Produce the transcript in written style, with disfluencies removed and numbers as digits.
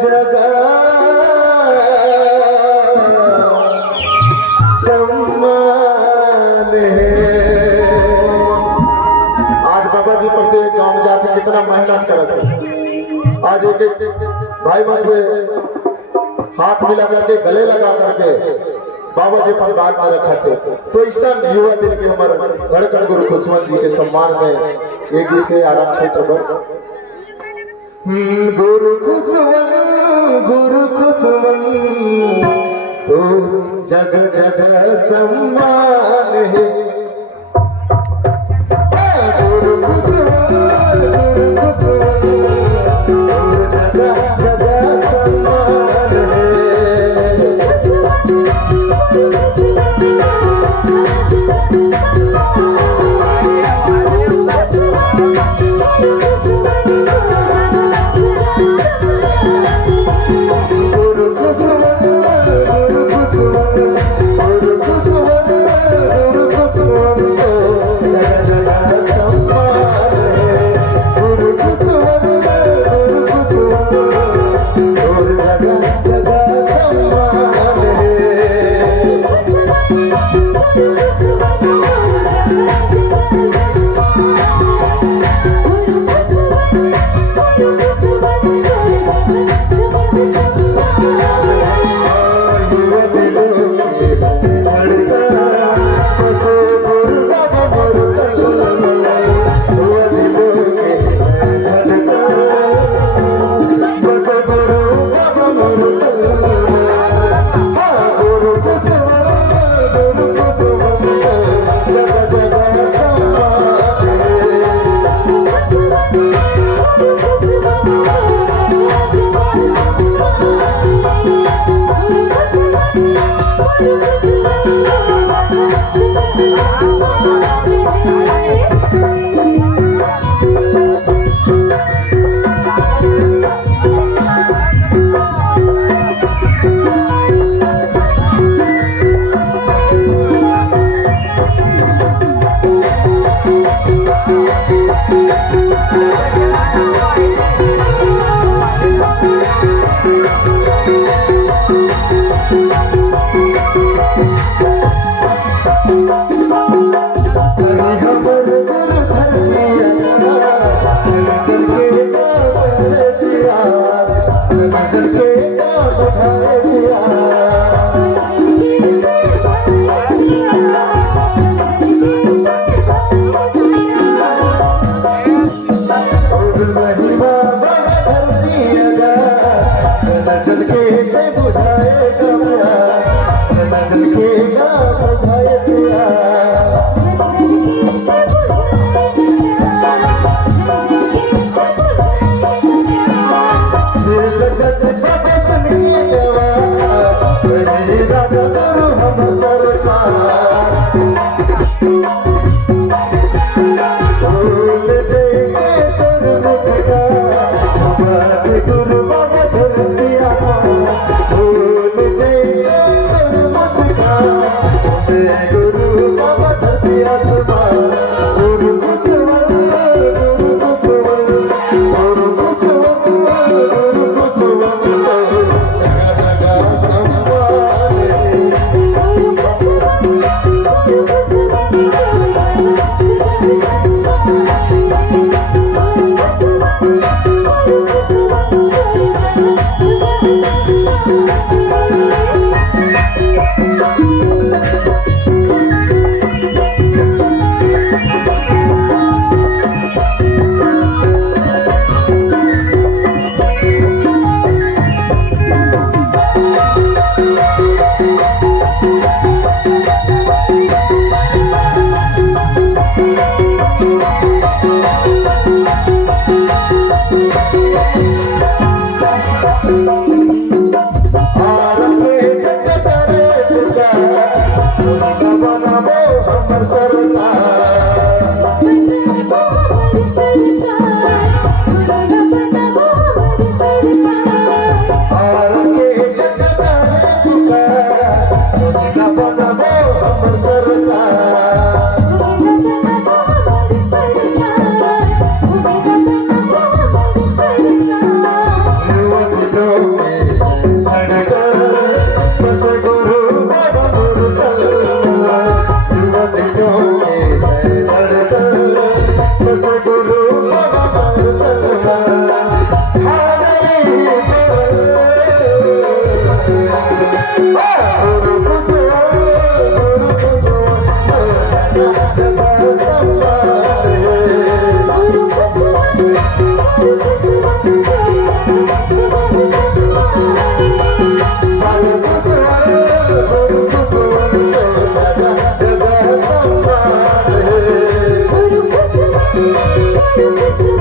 जगह सम्मान है। आज बाबा जी प्रत्येक गांव में जाके कितना मेहनत करते हैं। आज एक एक भाई बस हाथ मिला करके गले लगा करके बाबा जी पर बात में रखा थे। तो ऐसा युवा दिन के हमारे गढ़कर गुरु खुशवंत जी के सम्मान में एक गीत है आराम क्षेत्र पर। गुरु खुशवंत तो जगह जगह सम्मान है। गुरु खुशवंत जगह जगह सम्मान है। गुरु खुशवंत Thank you.